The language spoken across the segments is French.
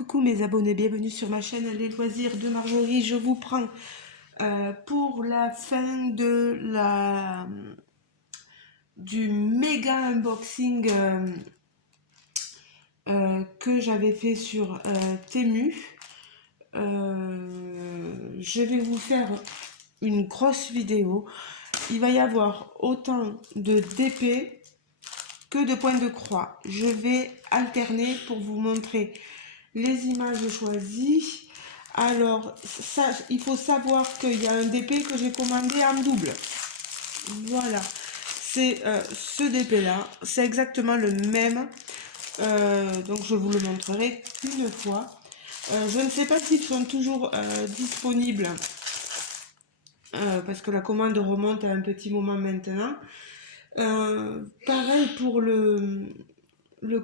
Coucou mes abonnés, bienvenue sur ma chaîne Les Loisirs de Marjorie. Je vous prends pour la fin du méga unboxing que j'avais fait sur Temu. Je vais vous faire une grosse vidéo. Il va y avoir autant de DP que de points de croix. Je vais alterner pour vous montrer les images choisies. Alors, ça, il faut savoir qu'il y a un DP que j'ai commandé en double. Voilà, c'est ce DP là, c'est exactement le même. Donc je vous le montrerai une fois. Je ne sais pas s'ils sont toujours disponibles parce que la commande remonte à un petit moment maintenant. Pareil pour le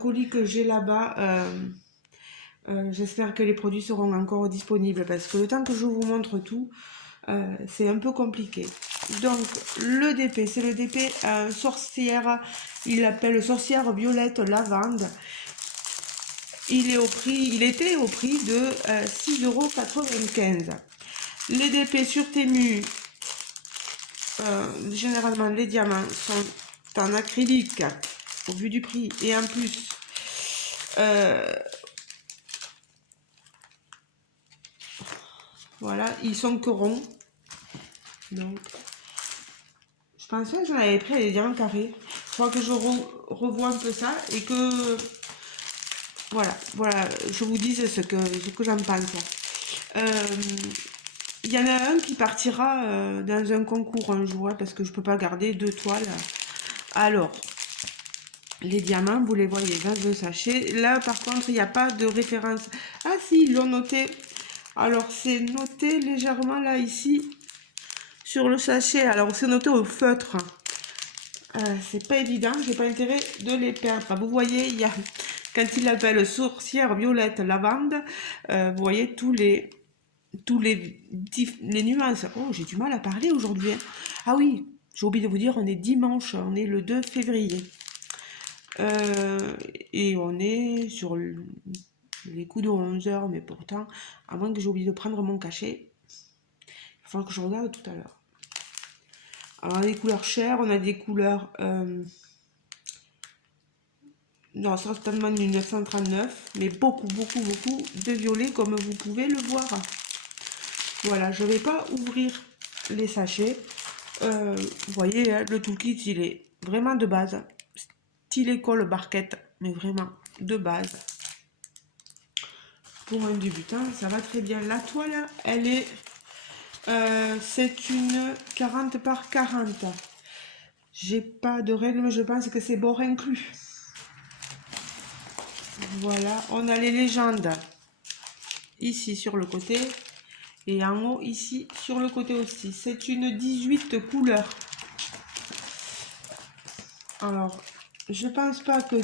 colis que j'ai là-bas. J'espère que les produits seront encore disponibles parce que le temps que je vous montre tout, c'est un peu compliqué. Donc le DP, c'est le DP sorcière, il l'appelle sorcière violette lavande. Il était au prix de 6,95 €. Les DP sur Temu, généralement les diamants sont en acrylique au vu du prix et en plus voilà, ils sont que ronds. Donc, je pensais que j'en avais pris les diamants carrés. Je crois que je revois un peu ça et que voilà, je vous dis ce que j'en pense. Il y en a un qui partira dans un concours un jour, parce que je peux pas garder deux toiles. Alors, les diamants, vous les voyez dans le sachet. Là, par contre, il n'y a pas de référence. Ah si, ils l'ont noté. Alors, c'est noté légèrement là, ici, sur le sachet. Alors, c'est noté au feutre. C'est pas évident, j'ai pas intérêt de les perdre. Vous voyez, il y a, quand il l'appelle sorcière violette lavande, vous voyez tous les nuances. Oh, j'ai du mal à parler aujourd'hui. Hein. Ah oui, j'ai oublié de vous dire, on est dimanche, on est le 2 février. Et on est sur les coups de 11 h, mais pourtant, à moins que j'ai oublié de prendre mon cachet, il va falloir que je regarde tout à l'heure. Alors, on a des couleurs chères, on a des couleurs... non, certainement du 939, mais beaucoup de violet, comme vous pouvez le voir. Voilà, je ne vais pas ouvrir les sachets. Vous voyez, hein, le toolkit, il est vraiment de base. Style école barquette, mais vraiment de base. Pour un débutant, ça va très bien. La toile, elle est... c'est une 40 par 40. J'ai pas de règle, mais je pense que c'est bord inclus. Voilà, on a les légendes ici sur le côté et en haut ici sur le côté aussi. C'est une 18 couleurs. Alors, je pense pas que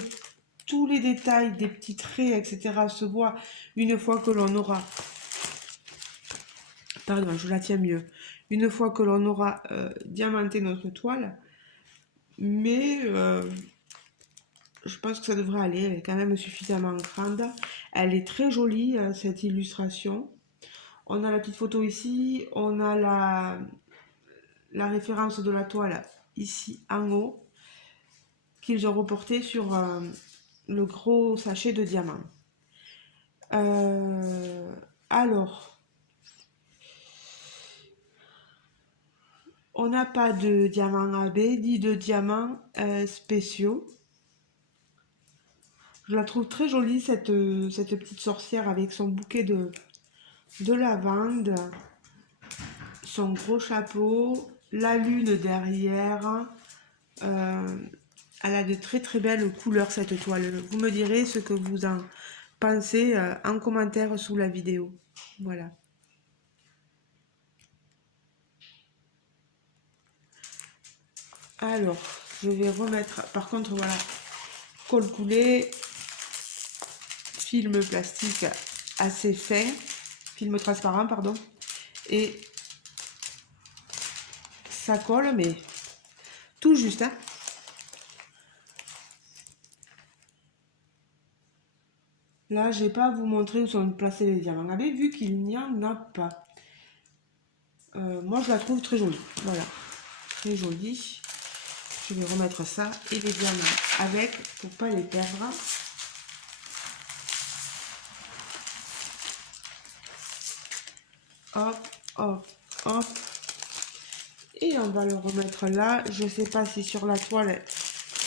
tous les détails des petits traits, etc. se voient une fois que l'on aura... Pardon, je la tiens mieux. Une fois que l'on aura diamanté notre toile. Mais je pense que ça devrait aller. Elle est quand même suffisamment grande. Elle est très jolie, cette illustration. On a la petite photo ici. On a la référence de la toile ici en haut. Qu'ils ont reporté sur le gros sachet de diamants. Alors, on n'a pas de diamants AB ni de diamants spéciaux. Je la trouve très jolie, cette petite sorcière avec son bouquet de lavande, son gros chapeau, la lune derrière. Elle a de très belles couleurs, cette toile. Vous me direz ce que vous en pensez en commentaire sous la vidéo. Voilà. Alors, je vais remettre, par contre, voilà, colle coulé, film plastique assez fin, film transparent, pardon, et ça colle, mais tout juste, hein. Là, j'ai pas à vous montrer où sont placés les diamants gravés, vu qu'il n'y en a pas. Moi, je la trouve très jolie. Voilà, très jolie. Je vais remettre ça et les diamants avec pour pas les perdre. Hop, hop, hop. Et on va le remettre là. Je sais pas si sur la toile,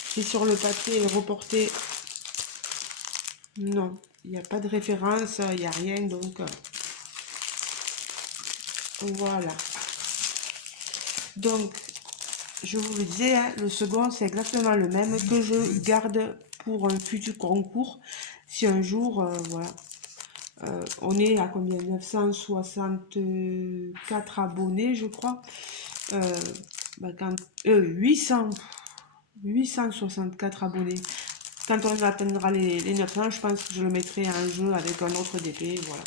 si sur le papier est reporté. Non, il n'y a pas de référence, il n'y a rien, donc voilà. Donc, je vous le disais, hein, le second, c'est exactement le même que je garde pour un futur concours. Si un jour, voilà, on est à combien? 964 abonnés, je crois. Bah, 864 abonnés. Quand on atteindra les 900, je pense que je le mettrai en jeu avec un autre DP. Voilà.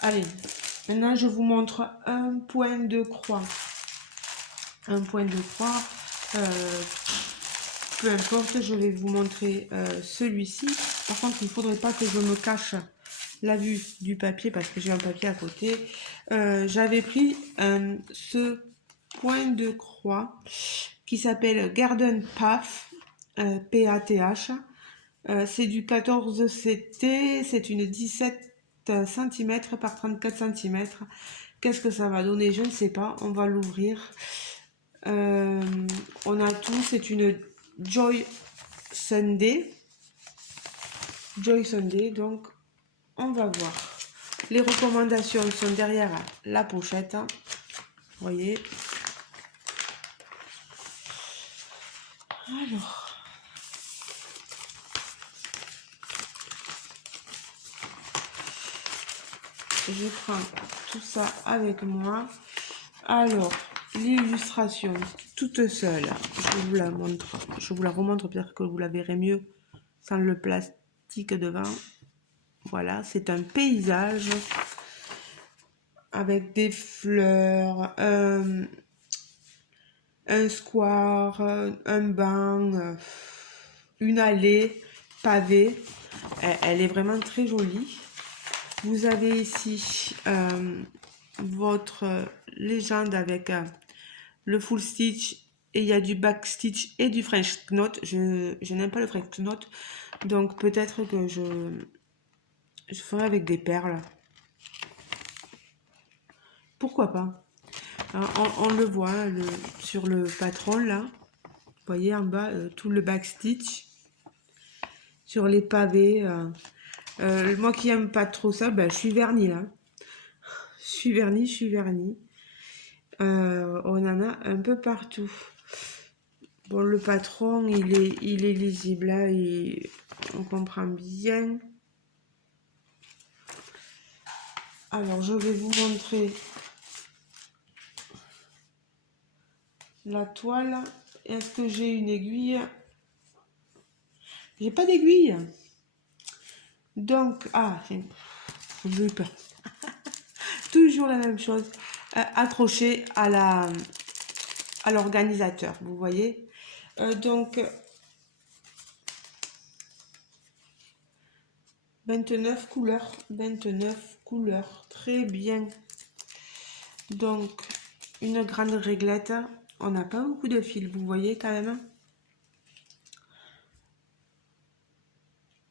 Allez, maintenant je vous montre un point de croix. Un point de croix. Peu importe, je vais vous montrer celui-ci. Par contre, il ne faudrait pas que je me cache la vue du papier parce que j'ai un papier à côté. J'avais pris ce point de croix qui s'appelle Garden Path, P-A-T-H. C'est du 14 CT, c'est une 17 cm par 34 cm. Qu'est-ce que ça va donner? Je ne sais pas, on va l'ouvrir. On a tout, c'est une Joy Sunday. Joy Sunday, donc on va voir. Les recommandations sont derrière la pochette. Vous voyez. Alors. Je prends tout ça avec moi. Alors, l'illustration toute seule, je vous la montre. Je vous la remontre, peut-être que vous la verrez mieux sans le plastique devant. Voilà, c'est un paysage avec des fleurs, un square, un banc, une allée pavée. Elle est vraiment très jolie. Vous avez ici votre légende avec le full stitch et il y a du back stitch et du French knot. Je n'aime pas le French knot, donc peut-être que je ferai avec des perles. Pourquoi pas? On le voit hein, sur le patron là. Vous voyez en bas tout le back stitch sur les pavés. Moi qui aime pas trop ça, ben, je suis vernie là. Je suis vernie. On en a un peu partout. Bon, le patron, il est lisible, là, on comprend bien. Alors, je vais vous montrer la toile. Est-ce que j'ai une aiguille? J'ai pas d'aiguille. Donc, j'ai eu peur. Toujours la même chose. Accroché à l'organisateur, vous voyez. Donc, 29 couleurs, très bien. Donc, une grande réglette. On n'a pas beaucoup de fils, vous voyez quand même.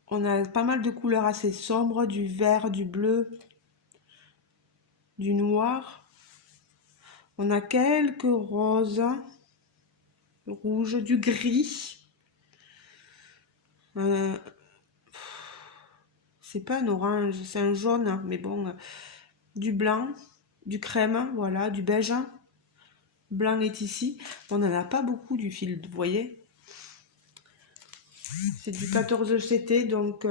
On a pas mal de couleurs assez sombres, du vert, du bleu, du noir. On a quelques roses, rouges, du gris. C'est pas un orange, c'est un jaune, mais bon. Du blanc, du crème, voilà, du beige. Blanc est ici. On n'en a pas beaucoup du fil, vous voyez. C'est du 14 CT, donc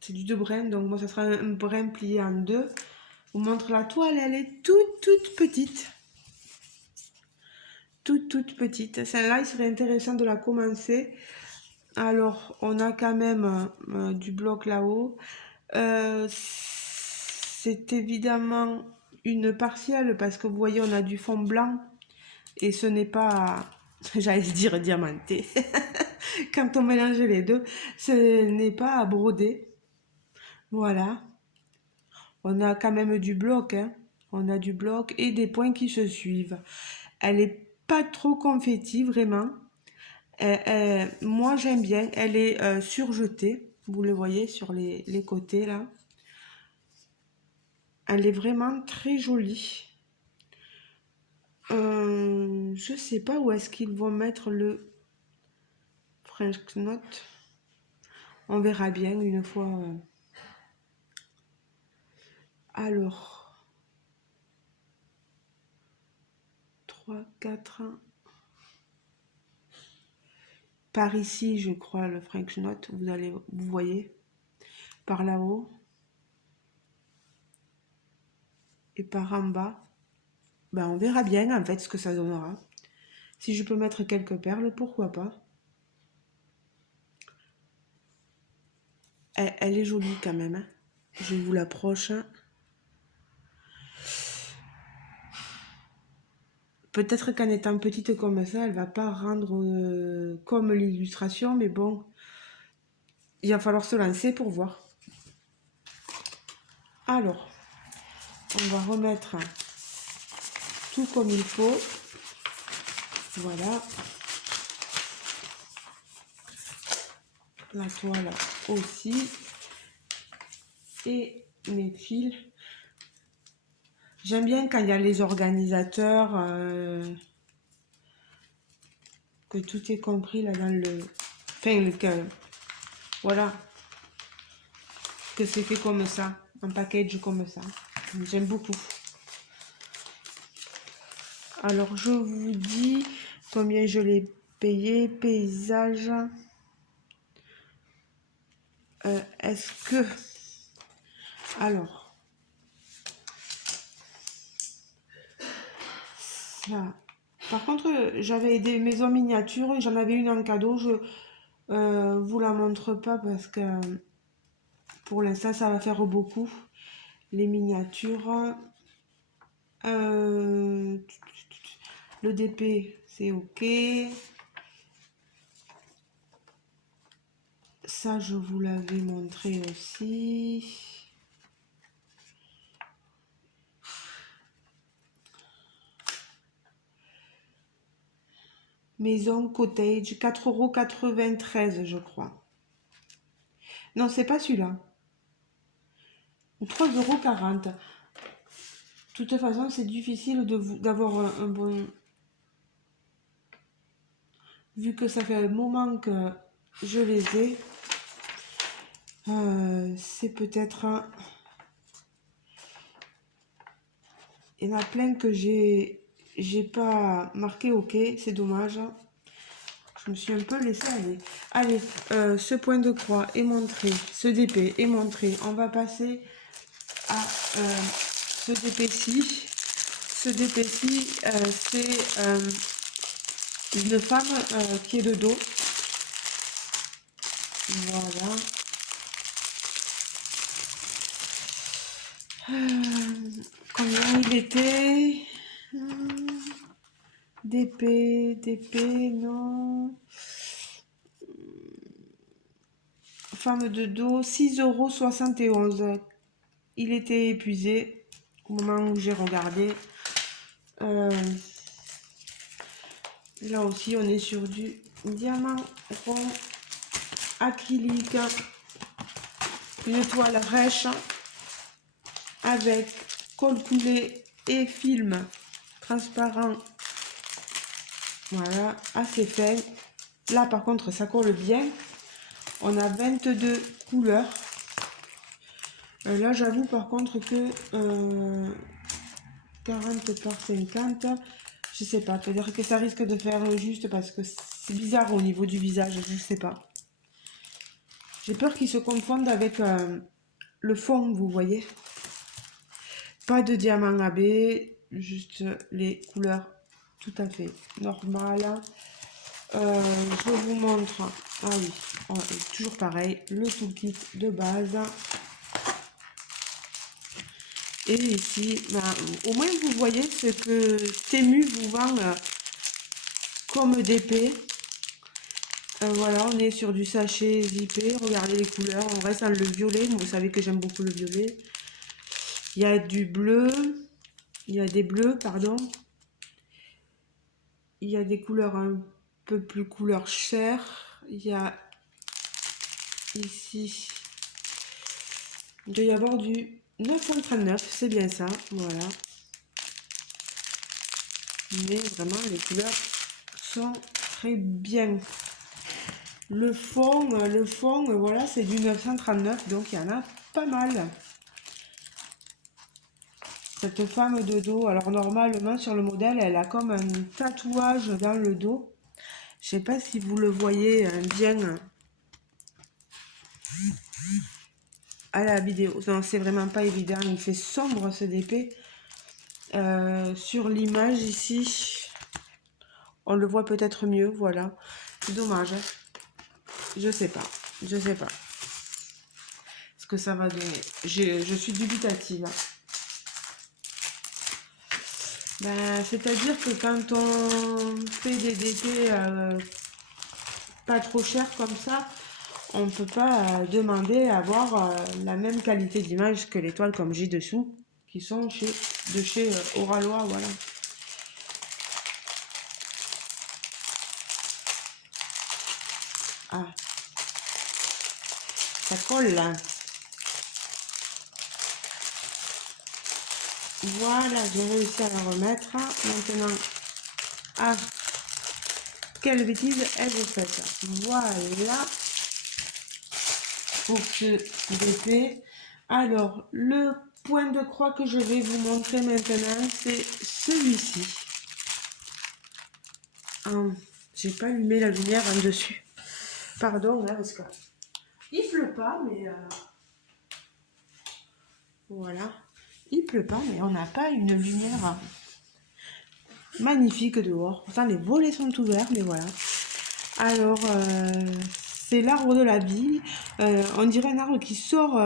c'est du 2 brins. Donc moi, ça sera un brin plié en deux. Je vous montre la toile, elle est toute petite. Toute petite. Celle-là, il serait intéressant de la commencer. Alors, on a quand même du bloc là-haut. C'est évidemment une partielle parce que vous voyez, on a du fond blanc et ce n'est pas, j'allais dire diamanté. Quand on mélange les deux, ce n'est pas à broder. Voilà. On a quand même du bloc, hein. On a du bloc et des points qui se suivent. Elle est pas trop confetti, vraiment. Moi, j'aime bien. Elle est surjetée. Vous le voyez sur les côtés, là. Elle est vraiment très jolie. Je sais pas où est-ce qu'ils vont mettre le French Knot. On verra bien une fois. Alors, 3, 4. Par ici, je crois, le French Knot. Vous voyez, par là-haut. Et par en bas. Ben, on verra bien en fait ce que ça donnera. Si je peux mettre quelques perles, pourquoi pas. Elle est jolie quand même, hein. Je vous l'approche. Peut-être qu'en étant petite comme ça, elle va pas rendre comme l'illustration, mais bon, il va falloir se lancer pour voir. Alors, on va remettre tout comme il faut. Voilà. La toile aussi. Et mes fils. J'aime bien quand il y a les organisateurs, que tout est compris là dans le... Enfin, voilà, que c'est fait comme ça, un package comme ça. J'aime beaucoup. Alors, je vous dis combien je l'ai payé. Paysage. Est-ce que... Alors... Ça... Par contre, j'avais des maisons miniatures et j'en avais une en cadeau. Je vous la montre pas parce que pour l'instant, ça va faire beaucoup. Les miniatures. Le DP, c'est OK. Ça, je vous l'avais montré aussi. Maison Cottage, 4,93 €, je crois. Non, c'est pas celui-là. 3,40 €. De toute façon, c'est difficile d'avoir un bon... Vu que ça fait un moment que je les ai, c'est peut-être... Il y en a plein que j'ai pas marqué OK, c'est dommage. Je me suis un peu laissée aller. Allez, ce point de croix est montré, ce DP est montré. On va passer à ce DP-ci. Ce DP-ci, c'est une femme qui est de dos. Voilà. Combien il était? DP, non. Femme de dos, 6,71 €. Il était épuisé au moment où j'ai regardé. Là aussi, on est sur du diamant rond acrylique. Une toile rêche avec colle coulée et film transparent. Voilà, assez fin. Là, par contre, ça colle bien. On a 22 couleurs. Là, j'avoue par contre que 40 par 50, je sais pas. Peut-être que ça risque de faire juste parce que c'est bizarre au niveau du visage, je sais pas. J'ai peur qu'ils se confondent avec le fond, vous voyez. Pas de diamant AB, juste les couleurs tout à fait normales. Je vous montre, ah oui, toujours pareil, le toolkit de base. Et ici, ben, au moins vous voyez ce que Temu vous vend comme DP. Voilà, on est sur du sachet zippé. Regardez les couleurs. On reste dans le violet. Vous savez que j'aime beaucoup le violet. Il y a du bleu. Il y a des bleus, pardon. Il y a des couleurs un peu plus couleur chair. Il y a ici, il doit y avoir du 939, c'est bien ça, voilà. Mais vraiment, les couleurs sont très bien. Le fond, voilà, c'est du 939, donc il y en a pas mal. Cette femme de dos, alors normalement sur le modèle, elle a comme un tatouage dans le dos. Je sais pas si vous le voyez bien à la vidéo. Non, c'est vraiment pas évident. Il fait sombre ce DP. Sur l'image ici, on le voit peut-être mieux. Voilà. C'est dommage. Hein. Je sais pas. Je sais pas ce que ça va donner. Je suis dubitative. Ben, c'est-à-dire que quand on fait des DP pas trop chers comme ça, on ne peut pas demander à avoir la même qualité d'image que les toiles comme j'ai dessous, qui sont de chez Oralois, voilà. Ah, ça colle là. Voilà, j'ai réussi à la remettre. Maintenant, ah, quelle bêtise ai-je faite? Voilà, pour ce DP. Alors, le point de croix que je vais vous montrer maintenant, c'est celui-ci. J'ai pas allumé la lumière en dessus. Pardon, là, parce que il pleut pas, mais voilà. Il pleut pas, mais on n'a pas une lumière magnifique dehors. Pourtant, les volets sont ouverts, mais voilà. Alors, c'est l'arbre de la vie. On dirait un arbre qui sort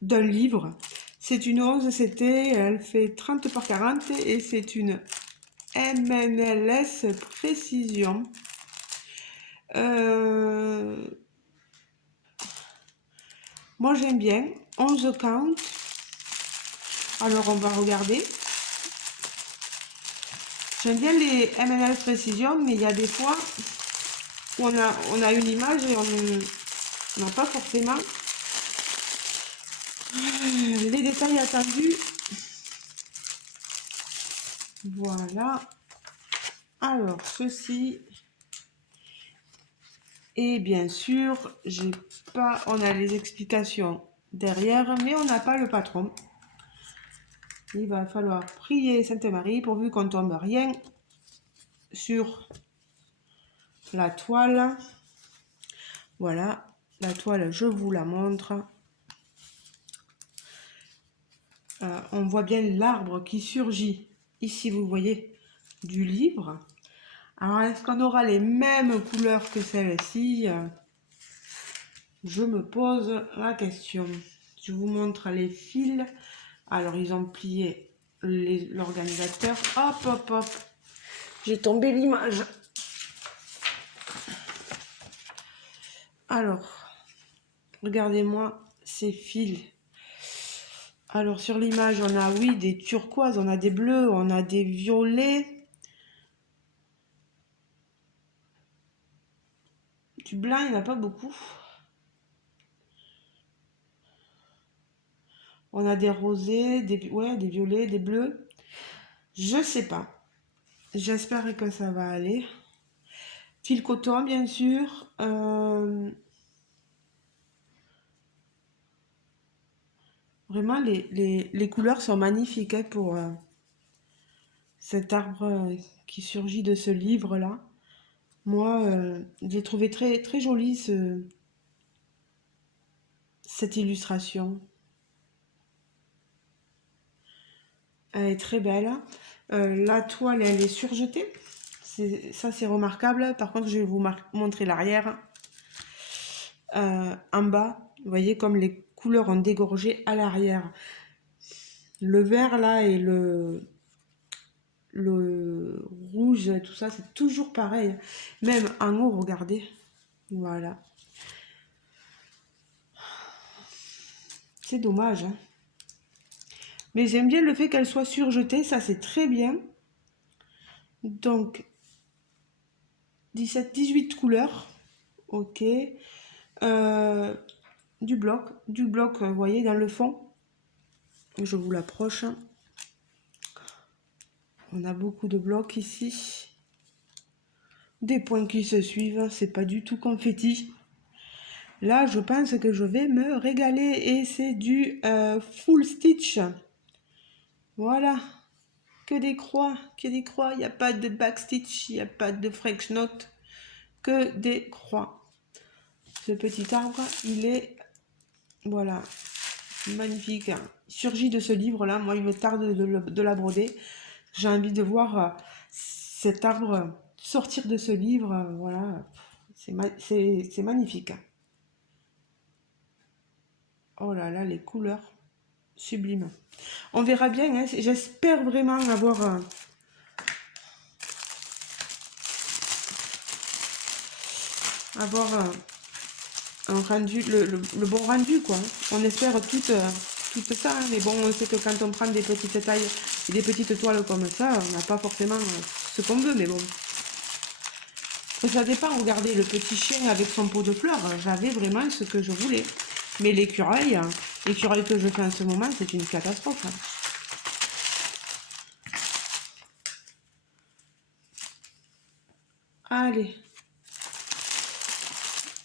d'un livre. C'est une 11 CT, elle fait 30 par 40 et c'est une MNLS Précision. Moi j'aime bien, 11 count. Alors on va regarder. J'aime bien les MNLS Précision, mais il y a des fois où on a une image et on n'a pas forcément les détails attendus. Voilà. Alors, ceci. Et bien sûr, j'ai pas, on a les explications derrière, mais on n'a pas le patron. Il va falloir prier Sainte Marie pourvu qu'on tombe rien sur la toile. Voilà, la toile, je vous la montre. On voit bien l'arbre qui surgit. Ici, vous voyez du livre. Alors, est-ce qu'on aura les mêmes couleurs que celle-ci? Je me pose la question. Je vous montre les fils. Alors, ils ont plié l'organisateur. Hop, hop, hop. J'ai tombé l'image. Alors, regardez-moi ces fils. Alors, sur l'image, on a, oui, des turquoises, on a des bleus, on a des violets. Du blanc, il n'y en a pas beaucoup. On a des rosés, des violets, des bleus. Je sais pas. J'espère que ça va aller. Fil coton, bien sûr. Vraiment, les couleurs sont magnifiques hein, pour cet arbre qui surgit de ce livre-là. Moi, j'ai trouvé très, très jolie cette illustration. Elle est très belle. La toile, elle est surjetée. Ça, c'est remarquable. Par contre, je vais vous montrer l'arrière. En bas, vous voyez comme les couleurs ont dégorgé à l'arrière. Le vert, là, et le rouge, tout ça, c'est toujours pareil. Même en haut, regardez. Voilà. C'est dommage, hein. Mais j'aime bien le fait qu'elle soit surjetée, ça c'est très bien. Donc, 17-18 couleurs. Ok. Du bloc, vous voyez, dans le fond. Je vous l'approche. On a beaucoup de blocs ici. Des points qui se suivent, c'est pas du tout confetti. Là, je pense que je vais me régaler et c'est du full stitch. Voilà. Que des croix, il n'y a pas de backstitch, il n'y a pas de French knot, que des croix. Ce petit arbre, il est, voilà, magnifique. Il surgit de ce livre-là, moi il me tarde de la broder. J'ai envie de voir cet arbre sortir de ce livre, voilà, c'est magnifique. Oh là là, les couleurs, sublimes. On verra bien, hein, j'espère vraiment avoir... un rendu, le bon rendu, quoi. On espère tout ça, hein, mais bon, on sait que quand on prend des petites tailles et des petites toiles comme ça, on n'a pas forcément ce qu'on veut, mais bon. Ça dépend, regardez, le petit chien avec son pot de fleurs, j'avais vraiment ce que je voulais. Mais l'écureuil que je fais en ce moment, c'est une catastrophe. Allez.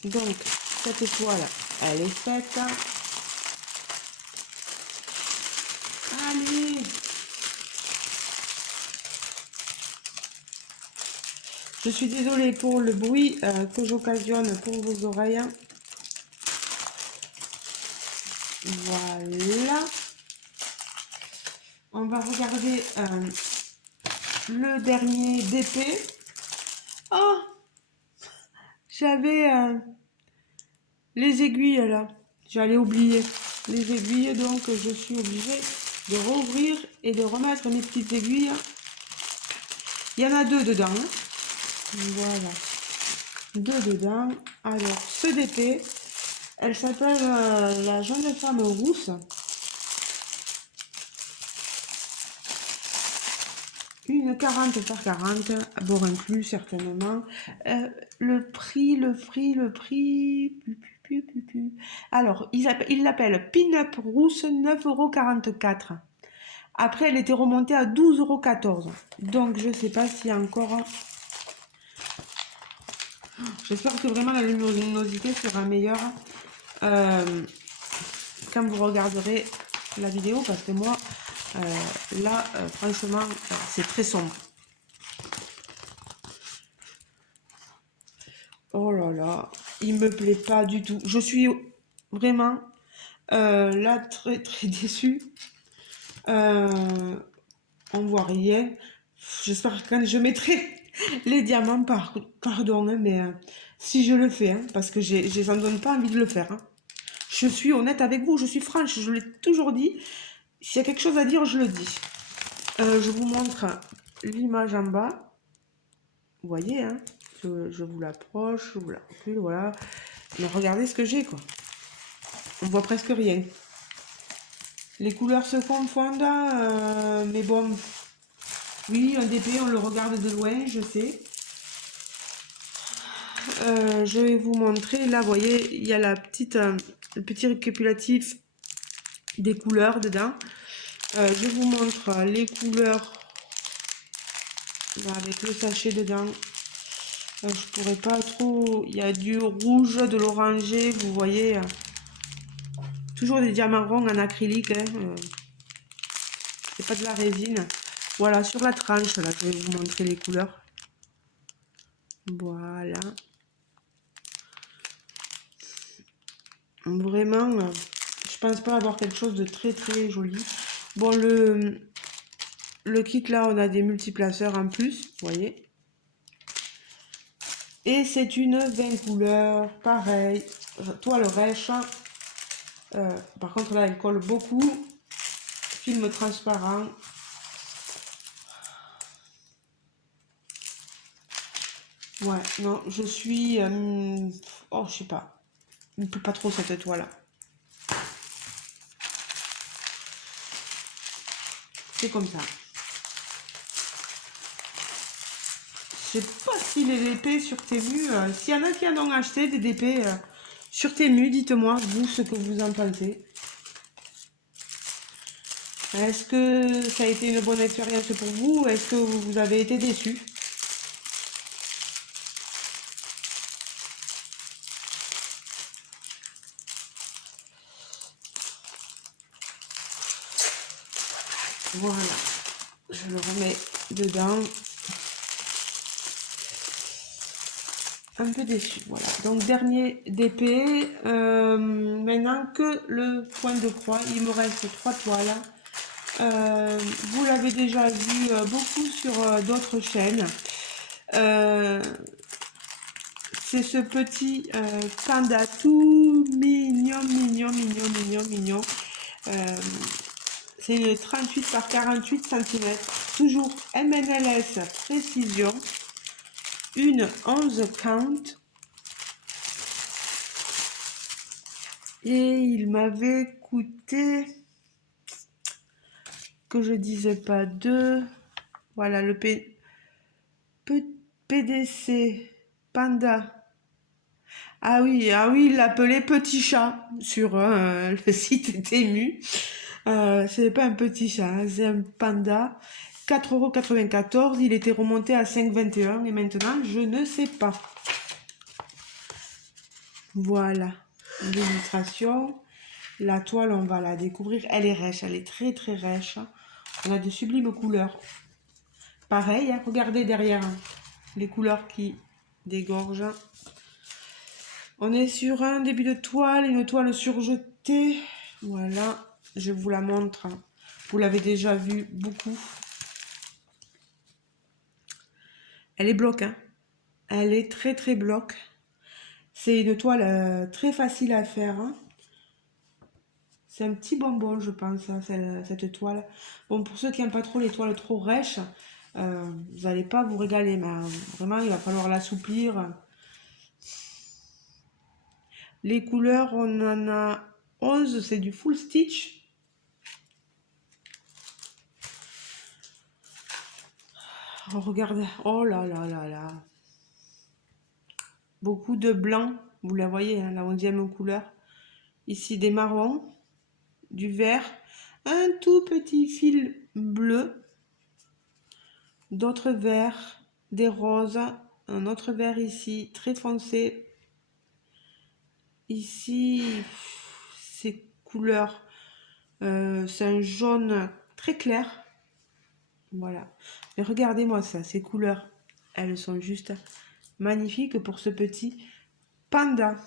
Donc, cette étoile, elle est faite. Allez! Je suis désolée pour le bruit que j'occasionne pour vos oreilles. Voilà. On va regarder le dernier DP. Oh! J'avais les aiguilles là. J'allais oublier les aiguilles, donc je suis obligée de rouvrir et de remettre mes petites aiguilles. Il y en a deux dedans. Hein. Voilà. Deux dedans. Alors, ce DP, elle s'appelle la jeune femme rousse. Une 40 par 40, bord inclus certainement. Le prix. Alors, il l'appelle Pin-Up Rousse, 9,44 €. Après, elle était remontée à 12,14 €. Donc, je ne sais pas s'il y a encore... J'espère que vraiment la luminosité sera meilleure quand vous regarderez la vidéo, parce que moi, là, franchement, c'est très sombre. Oh là là, il me plaît pas du tout. Je suis vraiment là très très déçue. On voit rien. J'espère que quand je mettrai les diamants, pardon, hein, mais si je le fais, hein, parce que j'en donne pas envie de le faire. Hein. Je suis honnête avec vous, je suis franche, je l'ai toujours dit. S'il y a quelque chose à dire, je le dis. Je vous montre l'image en bas. Vous voyez, hein, je vous l'approche, je vous la recule, voilà. Mais regardez ce que j'ai, quoi. On voit presque rien. Les couleurs se confondent, mais bon, oui, un DP, on le regarde de loin, je sais. Je vais vous montrer, là, vous voyez, il y a le petit récapitulatif des couleurs dedans. Je vous montre les couleurs là, avec le sachet dedans. Je pourrais pas trop... Il y a du rouge, de l'orangé, vous voyez. Toujours des diamants ronds en acrylique. Hein, c'est pas de la résine. Voilà, sur la tranche, là, je vais vous montrer les couleurs. Voilà. Vraiment, je pense pas avoir quelque chose de très très joli. Bon, le kit là, on a des multiplaceurs en plus, vous voyez. Et c'est une 20 couleurs, pareil, toile rêche. Par contre là, elle colle beaucoup. Film transparent. Ouais, non, je suis... oh, je sais pas. Il ne peut pas trop cette toile. C'est comme ça. Je sais pas si les DP sur Temu, s'il y en a qui en ont acheté des DP sur Temu, dites-moi, vous, ce que vous en pensez. Est-ce que ça a été une bonne expérience pour vous? Est-ce que vous avez été déçus? Voilà, je le remets dedans. Un peu déçu, voilà. Donc dernier DP. Maintenant que le point de croix, il me reste 3 toiles. Vous l'avez déjà vu beaucoup sur d'autres chaînes. Euh, c'est ce petit panda tout mignon, mignon, mignon, mignon, mignon. Euh, c'est une 38 par 48 cm. Toujours MNLS précision. Une 11 count. Et il m'avait coûté, que je disais pas, deux. Voilà, le PDC Panda. Ah oui, il l'appelait Petit Chat sur le site Temu. C'est pas un petit chat, hein, c'est un panda. 4,94 €, il était remonté à 5,21 € et maintenant, je ne sais pas. Voilà, l'illustration. La toile, on va la découvrir. Elle est rêche, elle est très très rêche. On a de sublimes couleurs. Pareil, hein, regardez derrière hein, les couleurs qui dégorgent. On est sur un début de toile, une toile surjetée. Voilà, je vous la montre. Vous l'avez déjà vu beaucoup. Elle est bloc, hein. Elle est très très bloc. C'est une toile très facile à faire. Hein. C'est un petit bonbon, je pense, hein, cette toile. Bon, pour ceux qui n'aiment pas trop les toiles trop rêches, vous n'allez pas vous régaler, mais vraiment, il va falloir l'assouplir. Les couleurs, on en a 11, c'est du full stitch. Oh, regardez, oh là là là là. Beaucoup de blanc, vous la voyez, hein, la 11e couleur. Ici, des marrons, du vert, un tout petit fil bleu, d'autres verts, des roses, un autre vert ici, très foncé. Ici, ces couleurs, c'est un jaune très clair. Voilà. Mais regardez-moi ça, ces couleurs, elles sont juste magnifiques pour ce petit panda.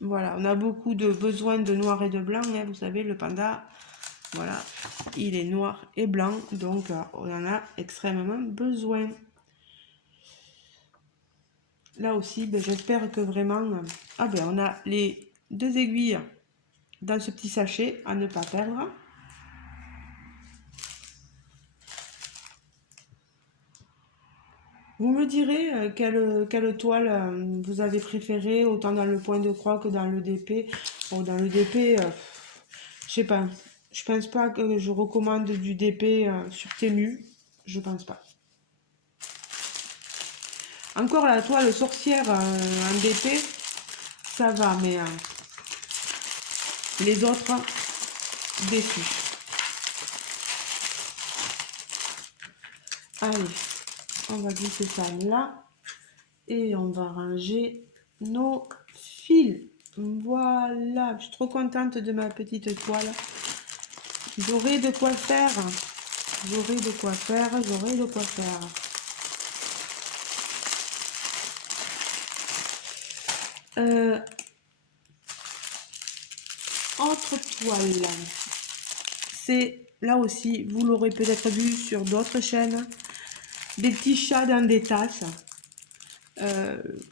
Voilà, on a beaucoup de besoin de noir et de blanc. Hein, vous savez, le panda, voilà, il est noir et blanc, donc on en a extrêmement besoin. Là aussi, ben, j'espère que vraiment... ah ben, on a les 2 aiguilles dans ce petit sachet à ne pas perdre. Vous me direz quelle toile vous avez préférée, autant dans le point de croix que dans le DP. Bon, dans le DP, je sais pas. Je pense pas que je recommande du DP sur Temu. Je pense pas. Encore la toile sorcière en DP, ça va, mais les autres, déçus. Allez, on va glisser ça là. Et on va ranger nos fils. Voilà, je suis trop contente de ma petite toile. J'aurai de quoi faire. J'aurai de quoi faire, j'aurai de quoi faire. Autre toile. C'est là aussi, vous l'aurez peut-être vu sur d'autres chaînes, des petits chats dans des tasses.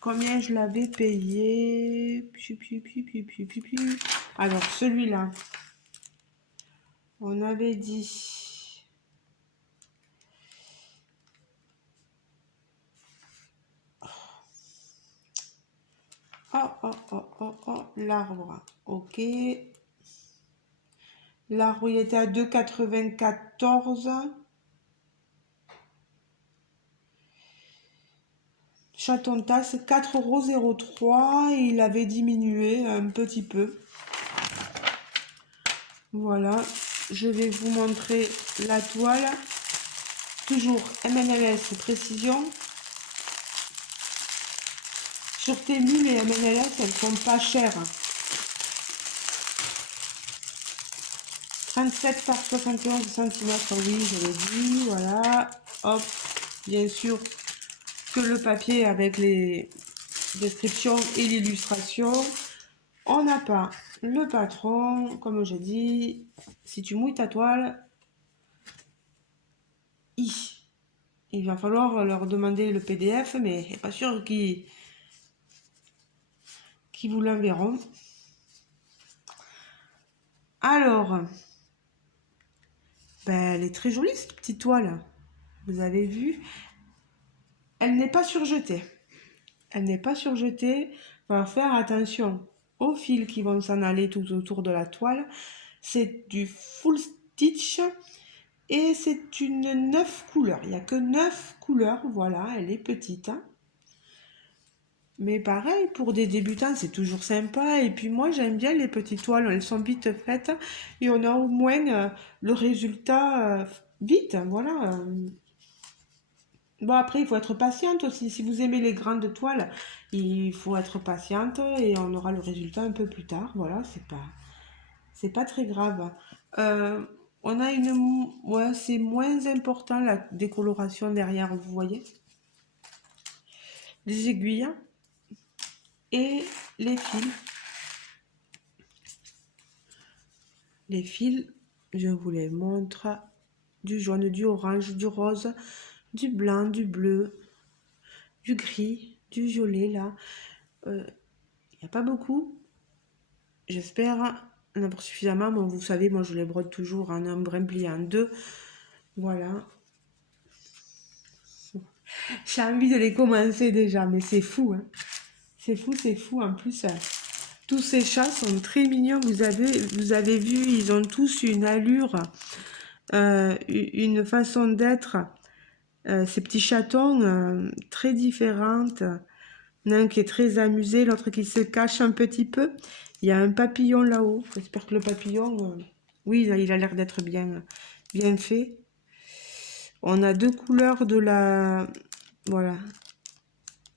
Combien je l'avais payé? Alors celui-là, on avait dit Oh, oh, oh, oh, oh, l'arbre. Ok. L'arbre, il était à 2,94. Chaton tasse, 4,03 € et il avait diminué un petit peu. Voilà. Je vais vous montrer la toile. Toujours MNLS précision. Sur Temu, les MNLS, elles sont pas chères. 37 par 71 cm, oui, je l'ai dit, voilà. Hop, bien sûr que le papier avec les descriptions et l'illustration. On n'a pas le patron, comme j'ai dit. Si tu mouilles ta toile, il va falloir leur demander le PDF, mais pas sûr qu'ils vous l'enverront. Alors, ben, elle est très jolie cette petite toile. Vous avez vu, elle n'est pas surjetée. Elle n'est pas surjetée. Il va faire attention aux fils qui vont s'en aller tout autour de la toile. C'est du full stitch et c'est une 9 couleurs. Il n'y a que 9 couleurs. Voilà, elle est petite. Hein. Mais pareil, pour des débutants, c'est toujours sympa. Et puis moi, j'aime bien les petites toiles. Elles sont vite faites et on a au moins le résultat vite. Voilà. Bon, après, il faut être patiente aussi. Si vous aimez les grandes toiles, il faut être patiente et on aura le résultat un peu plus tard. Voilà, c'est pas très grave. Euh, on a ouais, c'est moins important la décoloration derrière, vous voyez. Les aiguilles et les fils. Les fils, je vous les montre. Du jaune, du orange, du rose, du blanc, du bleu, du gris, du violet là. Il n'y a pas beaucoup. J'espère en avoir suffisamment. Bon, vous savez, moi je les brode toujours en un brin plié en deux. Voilà. J'ai envie de les commencer déjà, mais c'est fou. Hein. C'est fou, c'est fou. En plus, tous ces chats sont très mignons. Vous avez vu, ils ont tous une allure, une façon d'être. Ces petits chatons très différentes. Il y en a un qui est très amusé, l'autre qui se cache un petit peu. Il y a un papillon là-haut. J'espère que le papillon, oui, il a l'air d'être bien, bien fait. On a deux couleurs de la, voilà,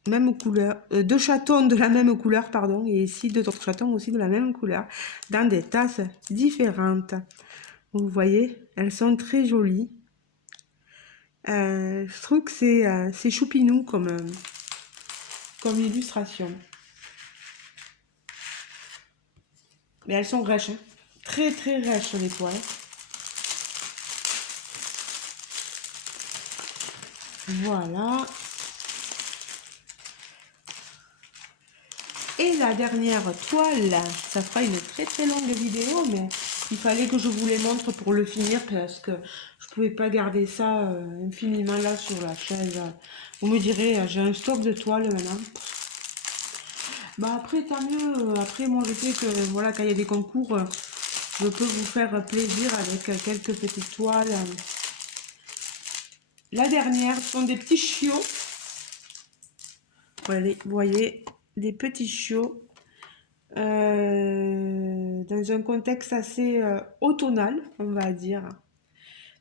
même couleur, deux chatons de la même couleur, pardon, et ici deux autres chatons aussi de la même couleur, dans des tasses différentes. Vous voyez, elles sont très jolies. Je trouve que c'est choupinou comme illustration. Mais elles sont rêches, hein. Très très rêches les toiles. Voilà. Et la dernière toile, ça fera une très très longue vidéo, mais il fallait que je vous les montre pour le finir parce que je pouvais pas garder ça infiniment là sur la chaise. Vous me direz, j'ai un stock de toiles maintenant. Bah après, tant mieux. Après, moi je sais que voilà, quand il y a des concours, je peux vous faire plaisir avec quelques petites toiles. La dernière sont des petits chiots. Voilà, vous voyez, des petits chiots dans un contexte assez automnal, on va dire.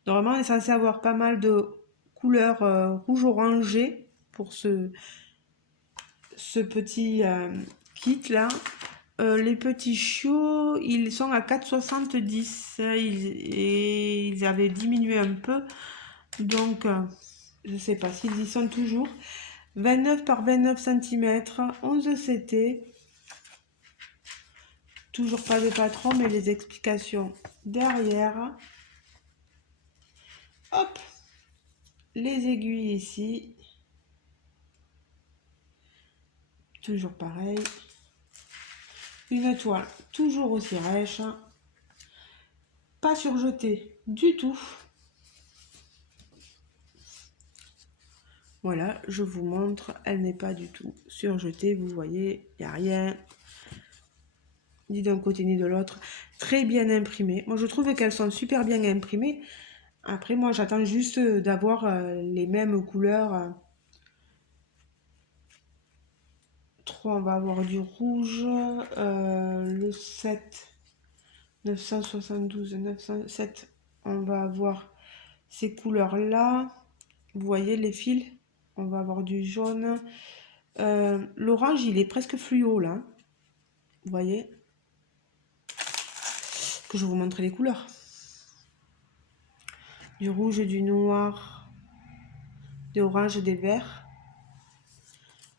Normalement, on est censé avoir pas mal de couleurs rouge-orangé pour ce petit kit là. Les petits chiots, ils sont à 4,70 et ils avaient diminué un peu. Donc, je sais pas s'ils y sont toujours. 29 par 29 cm, 11 CT. Toujours pas de patron, mais les explications derrière. Hop, les aiguilles ici. Toujours pareil. Une toile toujours aussi rêche. Pas surjetée du tout. Voilà, je vous montre, elle n'est pas du tout surjetée, vous voyez, il n'y a rien, ni d'un côté ni de l'autre. Très bien imprimée. Moi, je trouve qu'elles sont super bien imprimées. Après, moi, j'attends juste d'avoir les mêmes couleurs. 3, on va avoir du rouge. Le 7, 972, 907, on va avoir ces couleurs-là. Vous voyez les fils? On va avoir du jaune. L'orange, il est presque fluo, là. Vous voyez? Que je vais vous montrer les couleurs. Du rouge, du noir, des oranges, des verts,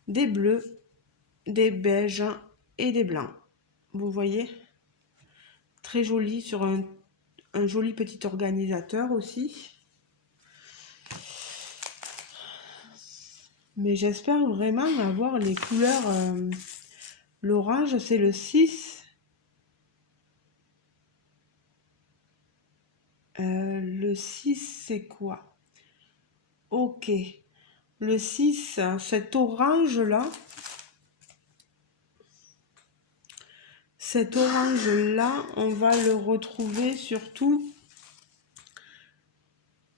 des bleus, des beiges et des blancs. Vous voyez? Très joli sur un joli petit organisateur aussi. Mais j'espère vraiment avoir les couleurs. L'orange, c'est le 6. Le 6, c'est quoi? Ok. Le 6, cet orange-là. Cet orange-là, on va le retrouver surtout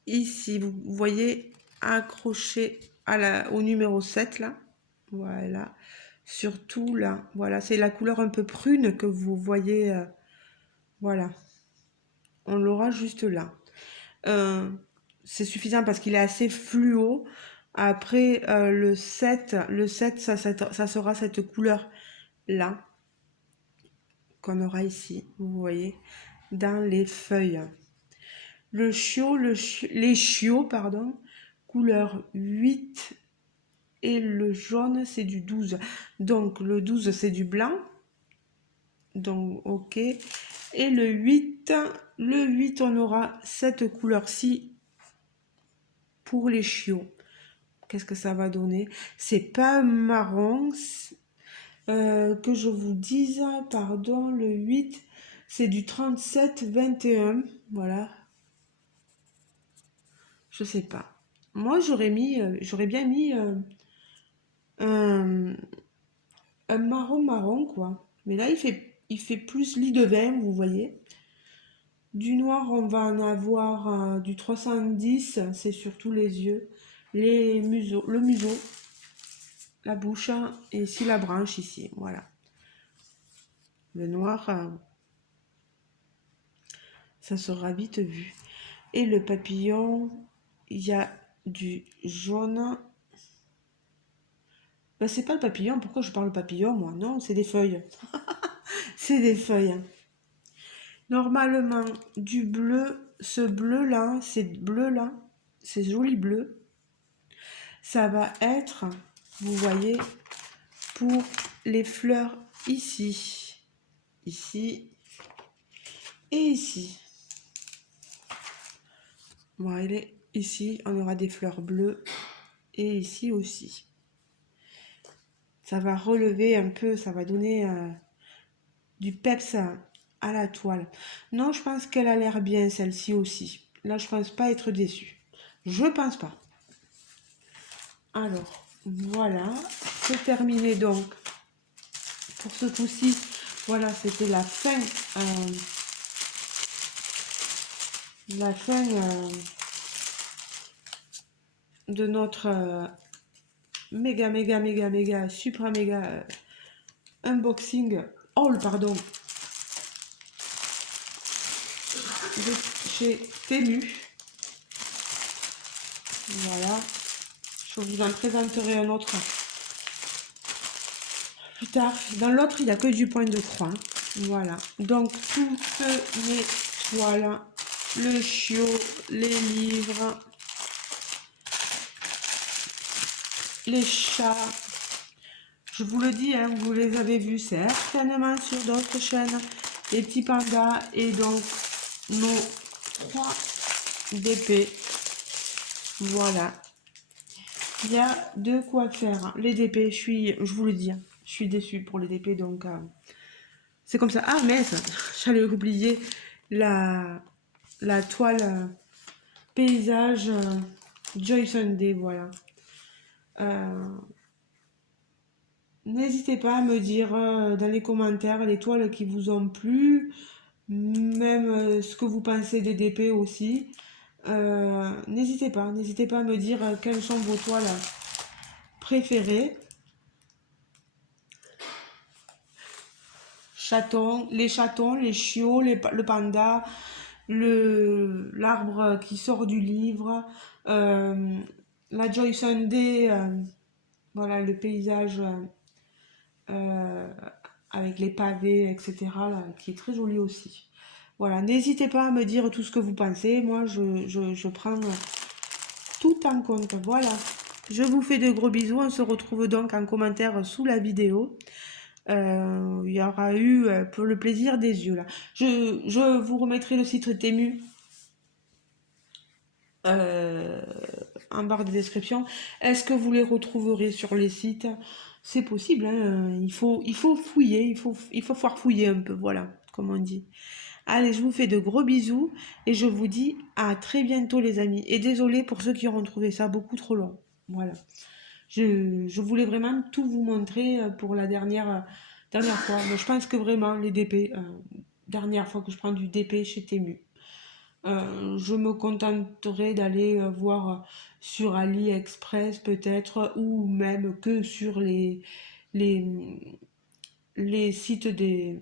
ici. Vous voyez, accroché au numéro 7, là. Voilà. Surtout là. Voilà, c'est la couleur un peu prune que vous voyez. Voilà. On l'aura juste là. C'est suffisant parce qu'il est assez fluo. Après, le 7, ça sera cette couleur-là qu'on aura ici, vous voyez, dans les feuilles. Le chiot, les chiots, pardon, couleur 8 et le jaune, c'est du 12. Donc, le 12, c'est du blanc. Donc, ok. Et le 8, on aura cette couleur-ci pour les chiots. Qu'est-ce que ça va donner? C'est pas un marron. Que je vous dise, pardon, le 8, c'est du 37-21. Voilà. Je sais pas. Moi, j'aurais bien mis un, un marron, quoi. Mais là, il fait plus lit de vin, vous voyez. Du noir, on va en avoir du 310, c'est surtout les yeux, le museau, la bouche et ici la branche, ici, voilà. Le noir, ça sera vite vu. Et le papillon, il y a du jaune. Ben, c'est pas le papillon, pourquoi je parle papillon, moi? Non, c'est des feuilles. C'est des feuilles. Normalement, du bleu, ce bleu-là, c'est joli bleu. Ça va être, vous voyez, pour les fleurs ici, ici et ici. Voilà, ici, on aura des fleurs bleues et ici aussi. Ça va relever un peu, ça va donner du peps à la toile. Non, je pense qu'elle a l'air bien, celle-ci aussi. Là, je pense pas être déçue. Je pense pas. Alors, voilà. C'est terminé donc. Pour ce coup-ci, voilà, c'était la fin. De notre méga, super méga unboxing. Haul, pardon. De chez Temu. Voilà. Je vous en présenterai un autre plus tard. Dans l'autre, il n'y a que du point de croix. Voilà. Donc, toutes mes toiles, le chiot, les livres, les chats. Je vous le dis, hein, vous les avez vus certainement sur d'autres chaînes. Les petits pandas et donc nos 3 DP. Voilà. Il y a de quoi faire. Les DP, je vous le dis, je suis déçue pour les DP, donc c'est comme ça. Ah, mais j'allais oublier la toile paysage Joy Sunday, voilà. Euh, N'hésitez pas à me dire dans les commentaires les toiles qui vous ont plu, même ce que vous pensez des DP aussi. N'hésitez pas à me dire quelles sont vos toiles préférées. Chatons, les chiots, le panda, l'arbre qui sort du livre, euh, la Joy Sunday, voilà le paysage euh, avec les pavés, etc., là, qui est très joli aussi. Voilà, n'hésitez pas à me dire tout ce que vous pensez. Moi, je prends tout en compte. Voilà. Je vous fais de gros bisous. On se retrouve donc en commentaire sous la vidéo. Il y aura eu pour le plaisir des yeux là. Je vous remettrai le site Temu euh, en barre de description. Est-ce que vous les retrouverez sur les sites? C'est possible, hein. Il faut fouiller, il faut pouvoir fouiller un peu, voilà, comme on dit. Allez, je vous fais de gros bisous et je vous dis à très bientôt les amis. Et désolé pour ceux qui auront trouvé ça beaucoup trop long. Voilà. Je voulais vraiment tout vous montrer pour la dernière fois. Mais je pense que vraiment, les DP, dernière fois que je prends du DP chez Temu. Je me contenterai d'aller voir sur AliExpress peut-être ou même que sur les, les sites des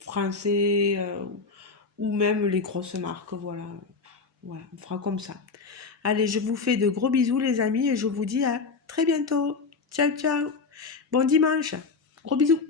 français ou même les grosses marques. Voilà. Voilà, on fera comme ça. Allez, je vous fais de gros bisous les amis et je vous dis à très bientôt. Ciao, ciao. Bon dimanche. Gros bisous.